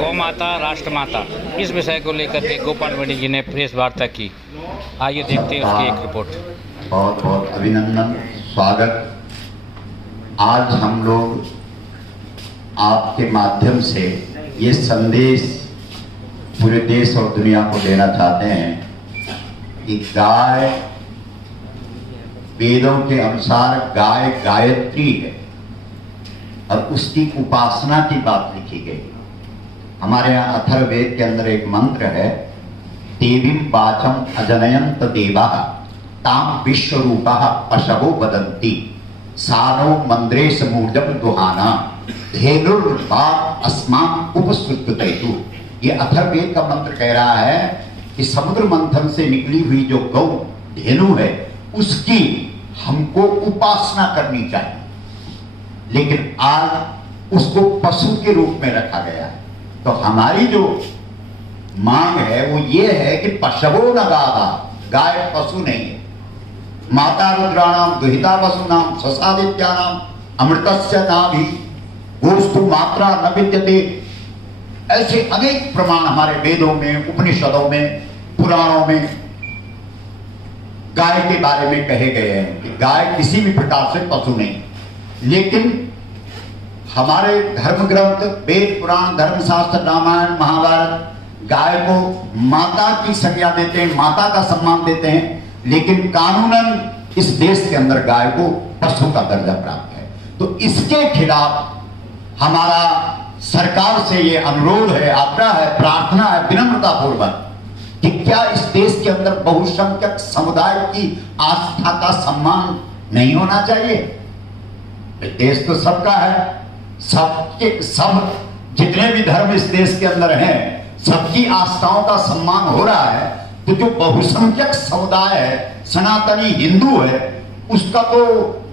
गौ माता राष्ट्र माता, इस विषय को लेकर के गोपाल मणि जी ने प्रेस वार्ता की। आइए देखते हैं उसकी एक रिपोर्ट। बहुत बहुत अभिनंदन, स्वागत। आज हम लोग आपके माध्यम से ये संदेश पूरे देश और दुनिया को देना चाहते हैं कि गाय वेदों के अनुसार गाय गायत्री है और उसकी उपासना की बात लिखी गई। हमारे यहाँ अथर्ववेद के अंदर एक मंत्र है, देवीं वाचम अजनयंत देवा ताम विश्वरूपा पशवो वदन्ति सानो मंद्रेश मूर्जम दुहाना धेनुर्वाद अस्मान् उपसृज्यतु। ये अथर्ववेद का मंत्र कह रहा है कि समुद्र मंथन से निकली हुई जो गौ धेनु है उसकी हमको उपासना करनी चाहिए, लेकिन आज उसको पशु के रूप में रखा गया है। तो हमारी जो मांग है वो ये है कि पशवो न गावा, गाय पशु नहीं है। माता रुद्राणाम दुहिता वसुनाम स्वसादित्यानाम अमृतस्य नाभि गोस्तु मात्रा न विद्यते। ऐसे अनेक प्रमाण हमारे वेदों में, उपनिषदों में, पुराणों में गाय के बारे में कहे गए हैं कि गाय किसी भी प्रकार से पशु नहीं। लेकिन हमारे धर्म ग्रंथ, वेद, पुराण, धर्मशास्त्र, रामायण, महाभारत गाय को माता की संज्ञा देते हैं, माता का सम्मान देते हैं, लेकिन कानूनन इस देश के अंदर गाय को पशु का दर्जा प्राप्त है। तो इसके खिलाफ हमारा सरकार से ये अनुरोध है, आग्रह है, प्रार्थना है विनम्रता पूर्वक कि क्या इस देश के अंदर बहुसंख्यक समुदाय की आस्था का सम्मान नहीं होना चाहिए? देश तो सबका है, सब जितने भी धर्म इस देश के अंदर हैं सबकी आस्थाओं का सम्मान हो रहा है। तो जो बहुसंख्यक समुदाय है, सनातनी हिंदू है, उसका तो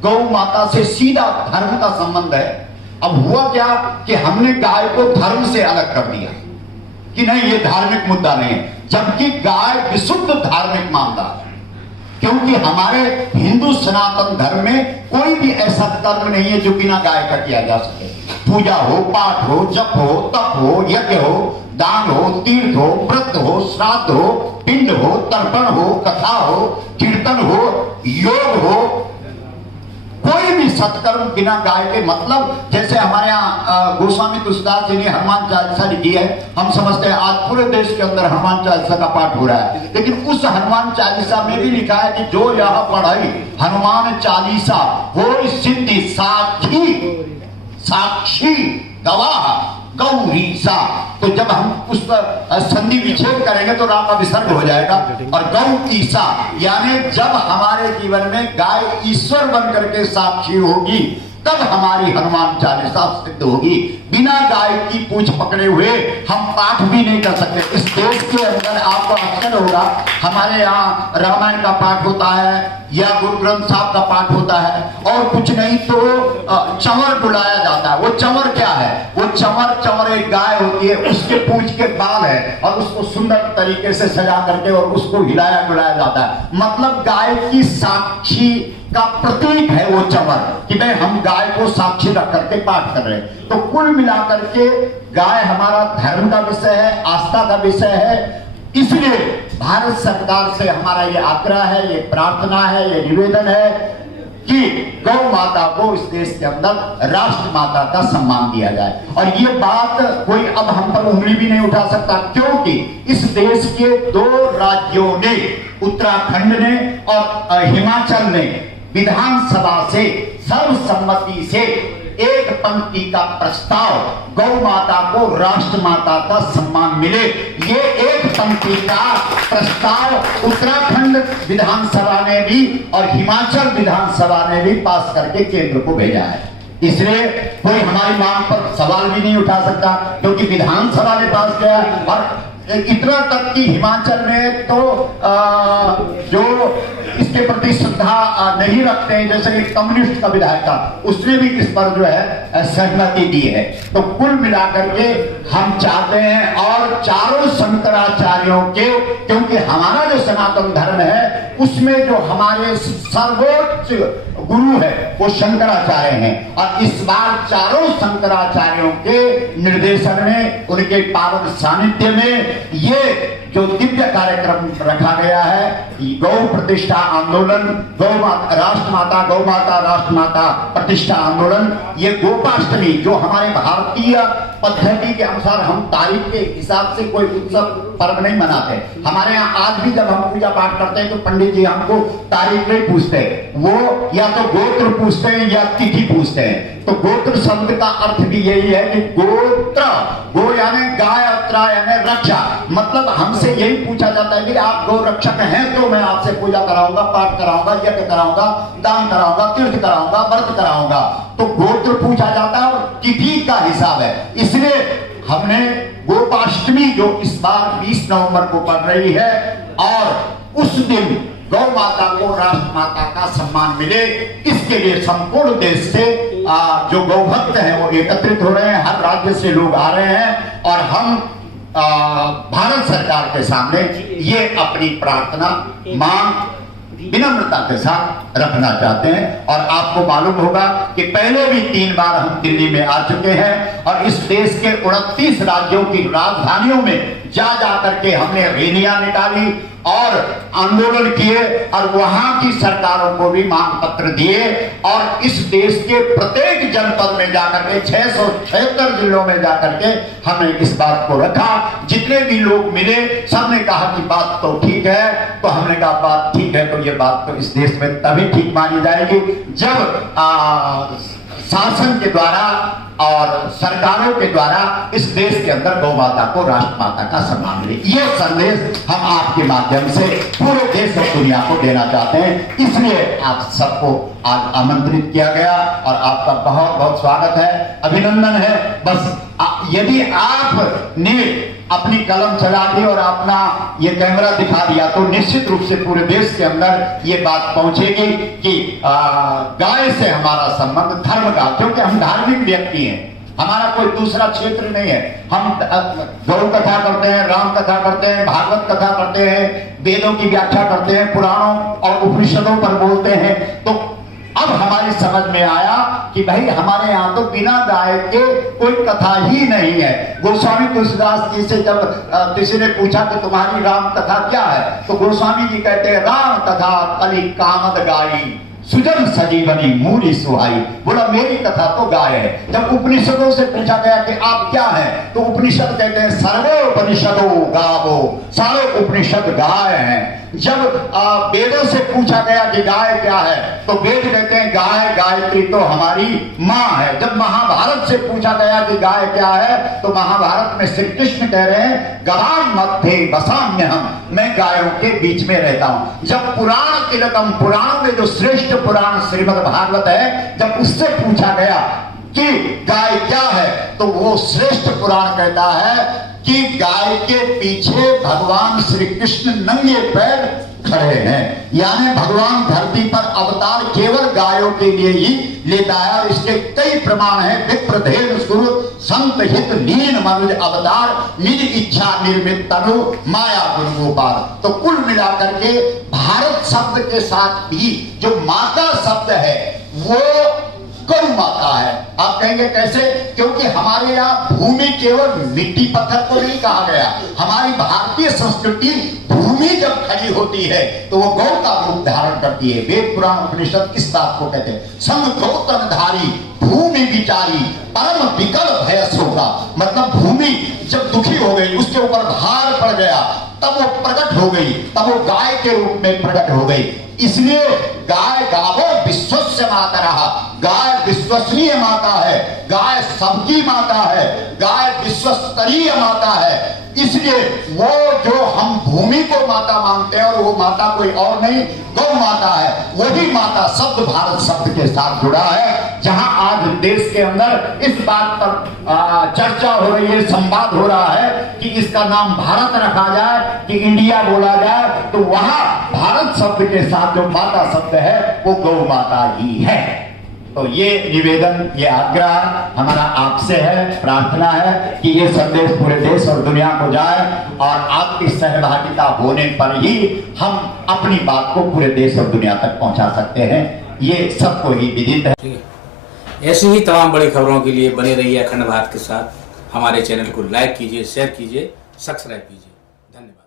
गौ माता से सीधा धर्म का संबंध है। अब हुआ क्या कि हमने गाय को धर्म से अलग कर दिया कि नहीं ये धार्मिक मुद्दा नहीं है, जबकि गाय विशुद्ध धार्मिक मामला है। क्योंकि हमारे हिंदू सनातन धर्म में कोई भी ऐसा कर्म नहीं है जो बिना गाय का किया जा सके। पूजा हो, पाठ हो, जप हो, तप हो, यज्ञ हो, दान हो, तीर्थ हो, व्रत हो, श्राद्ध हो, पिंड हो, तर्पण हो, कथा हो, कीर्तन हो, योग हो, कोई भी सत्कर्म बिना गाय के, मतलब जैसे हमारे यहाँ गोस्वामी तुलसीदास जी ने हनुमान चालीसा लिखी है, हम समझते हैं आज पूरे देश के अंदर हनुमान चालीसा का पाठ हो रहा है, लेकिन उस हनुमान चालीसा में भी लिखा है कि जो यह पढ़ाई हनुमान चालीसा हो सिद्धि साक्षी साक्षी गवाह गौरीसा। तो जब हम उस पर संधि विच्छेद करेंगे तो राम का विसर्ग हो जाएगा। और गौ ईसा यानी जब हमारे जीवन में गाय ईश्वर बन करके साक्षी होगी तब हमारी हनुमान चालीसा सिद्ध होगी। बिना गाय की पूंछ पकड़े हुए हम पाठ भी नहीं कर सकते। इस देश के अंदर आपको आश्चर्य होगा, हमारे यहाँ रामायण का पाठ होता है या गुरु ग्रंथ साहब का पाठ होता है और कुछ नहीं तो चंवर डुलाया जाता है। वो चंवर क्या है? वो चंवर एक गाय होती है, उसके पूंछ के बाल है और उसको सुंदर तरीके से सजा करके और उसको हिलाया डुलाया जाता है। मतलब गाय की साक्षी का प्रतीक है वो चंवर कि भाई हम गाय को साक्षी रख करके पाठ कर रहे हैं। तो कुल मिलाकर के गाय हमारा धर्म का विषय है, आस्था का विषय है। इसलिए भारत सरकार से हमारा ये आग्रह है, ये प्रार्थना है, ये निवेदन है कि गौ माता को इस देश के अंदर राष्ट्र माता का सम्मान दिया जाए। और ये बात कोई अब हम पर उंगली भी नहीं उठा सकता, क्योंकि इस देश के 2 राज्यों ने, उत्तराखंड ने और हिमाचल ने विधानसभा से सर्वसम्मति से एक पंक्ति का प्रस्ताव गौ माता को राष्ट्र माता का सम्मान मिले, ये एक पंक्ति का प्रस्ताव उत्तराखंड विधानसभा ने भी और हिमाचल विधानसभा ने भी पास करके केंद्र को भेजा है। इसलिए कोई हमारी मांग पर सवाल भी नहीं उठा सकता, क्योंकि विधानसभा ने पास किया। और इतना तक कि हिमाचल में तो जो इसके प्रति श्रद्धा नहीं रखते हैं, जैसे कि कम्युनिस्ट का विधायक था, उसने भी इस पर जो है सहमति दी है। तो कुल मिलाकर के हम चाहते हैं और चारों शंकराचार्यों के, क्योंकि हमारा जो सनातन धर्म है उसमें जो हमारे सर्वोच्च गुरु है वो शंकराचार्य हैं, और इस बार चारों शंकराचार्यों के निर्देशन में, उनके पावन सानिध्य में ये जो दिव्य कार्यक्रम रखा गया है, गौ प्रतिष्ठा आंदोलन, गौ माता राष्ट्र माता प्रतिष्ठा आंदोलन, ये गोपाष्टमी जो हमारे भारतीय पद्धति के अनुसार हम तारीख के हिसाब से कोई उत्सव पर्व नहीं मनाते। हमारे यहाँ आज भी जब हम पूजा पाठ करते हैं तो पंडित जी हमको तारीख नहीं पूछते, वो या तो गोत्र पूछते हैं या तिथि पूछते हैं। तो गोत्र शब्द का अर्थ भी यही है कि गोत्र, गो यानी गाय, अत्र यानी रक्षा, मतलब हमसे यही पूछा जाता है कि आप गौ रक्षक हैं तो मैं आपसे पूजा कराऊंगा, पाठ कराऊंगा, यज्ञ कराऊंगा, दान कराऊंगा, तीर्थ कराऊंगा, व्रत कराऊंगा। तो गोत्र पूछा जाता है और तिथि का हिसाब है। इसलिए हमने गोपाष्टमी जो इस बार 20 नवंबर को पड़ रही है, और उस दिन गौ माता को राष्ट्र माता का सम्मान मिले, इसके लिए संपूर्ण देश से जो गौ भक्त हैं वो एकत्रित हो रहे हैं, हर राज्य से लोग आ रहे हैं, और हम भारत सरकार के सामने ये अपनी प्रार्थना मांग विनम्रता के साथ रखना चाहते हैं। और आपको मालूम होगा कि पहले भी 3 बार हम दिल्ली में आ चुके हैं, और इस देश के 29 राज्यों की राजधानियों में जा करके हमने रैलियां निकाली और आंदोलन किए, और वहां की सरकारों को भी मांग पत्र दिए, और इस देश के प्रत्येक जनपद में जाकर के 676 जिलों में जाकर के हमने इस बात को रखा। जितने भी लोग मिले सबने कहा कि बात तो ठीक है, तो हमने कहा बात ठीक है, तो ये बात तो इस देश में तभी ठीक मानी जाएगी जब शासन के द्वारा और सरकारों के द्वारा इस देश के अंदर गौ माता को राष्ट्र माता का सम्मान मिले। ये संदेश हम आपके माध्यम से पूरे देश और दुनिया को देना चाहते हैं, इसलिए आप सबको आज आमंत्रित किया गया और आपका बहुत बहुत स्वागत है, अभिनंदन है। बस यदि आपने अपनी कलम चला दी और अपना ये कैमरा दिखा दिया तो निश्चित रूप से पूरे देश के अंदर ये बात पहुंचेगी कि गाय से हमारा संबंध धर्म का, क्योंकि हम धार्मिक व्यक्ति हैं, हमारा कोई दूसरा क्षेत्र नहीं है। हम गौ कथा करते हैं, राम कथा करते हैं, भागवत कथा करते हैं, वेदों की व्याख्या करते हैं, पुराणों और उपनिषदों पर बोलते हैं। तो अब हमारी समझ में आया कि भाई हमारे यहाँ तो बिना गाय के कोई कथा ही नहीं है। गोस्वामी तुलसीदास जी से जब किसी ने पूछा कि तुम्हारी राम कथा क्या है, तो गोस्वामी जी कहते हैं राम कथा कली कामद गाई, सुजन सजीवनी मूरी सुहाई। बोला मेरी कथा तो गाय है। जब उपनिषदों से पूछा गया कि आप क्या है, तो उपनिषद कहते हैं सर्वे उपनिषदो गावो, सारे उपनिषद गाय हैं। जब वेदों से पूछा गया कि गाय क्या है, तो वेद कहते हैं गाय गायत्री तो हमारी माँ है। जब महाभारत से पूछा गया कि गाय क्या है, तो महाभारत में श्री कृष्ण कह रहे हैं गवाम मध्य बसाम्य हम, मैं गायों के बीच में रहता हूं। जब पुराण तिलकम, पुराण में जो श्रेष्ठ पुराण श्रीमद् भागवत है, जब उससे पूछा गया कि गाय क्या है, तो वो श्रेष्ठ पुराण कहता है कि गाय के पीछे भगवान श्री कृष्ण नंगे पैर खड़े हैं, यानी भगवान धरती पर अवतार केवल गायों के लिए ही लेता है। और इसके कई प्रमाण हैं, विप्रधेन सुर संत हित लीन मनुज अवतार, निज इच्छा निर्मित तनु माया गुण गोपाल। तो कुल मिलाकर के भारत शब्द के साथ भी जो माता शब्द है वो गौ माता है। आप कहेंगे कैसे? क्योंकि हमारे यहाँ भूमि केवल मिट्टी पत्थर को नहीं कहा गया। हमारी भारतीय संस्कृति भूमि जब खड़ी होती है तो वो गौ का रूप धारण करती है। वेद पुराण उपनिषद किस बात को कहते हैं? संग गौतम धारी भूमि विचारी परम विकल भय सोगा। मतलब भूमि जब दुखी हो गई, उसके ऊपर भार पड़ गया, तब वो प्रकट हो गई, तब वो गाय के रूप में प्रकट हो गई। इसलिए गाय गावो विश्वस्य माता रहा, गाय विश्वसनीय माता है, गाय सबकी माता है, गाय विश्वस्तरीय माता है। इसलिए वो जो हम भूमि को माता मानते हैं और वो माता कोई और नहीं गौ माता है, वही माता शब्द भारत शब्द के साथ जुड़ा है। जहां आज देश के अंदर इस बात पर चर्चा हो रही है, संवाद हो रहा है कि इसका नाम भारत रखा जाए कि इंडिया बोला जाए, तो वहां भारत शब्द के साथ जो माता शब्द है वो गौ माता ही है। तो ये निवेदन, ये आग्रह हमारा आपसे है, प्रार्थना है कि ये संदेश पूरे देश और दुनिया को जाए, और आपकी सहभागिता होने पर ही हम अपनी बात को पूरे देश और दुनिया तक पहुंचा सकते हैं। ये सबको ही विदित है। ठीक है, ऐसी ही तमाम बड़ी खबरों के लिए बने रहिए अखंड भारत के साथ। हमारे चैनल को लाइक कीजिए, शेयर कीजिए, सब्सक्राइब कीजिए। धन्यवाद।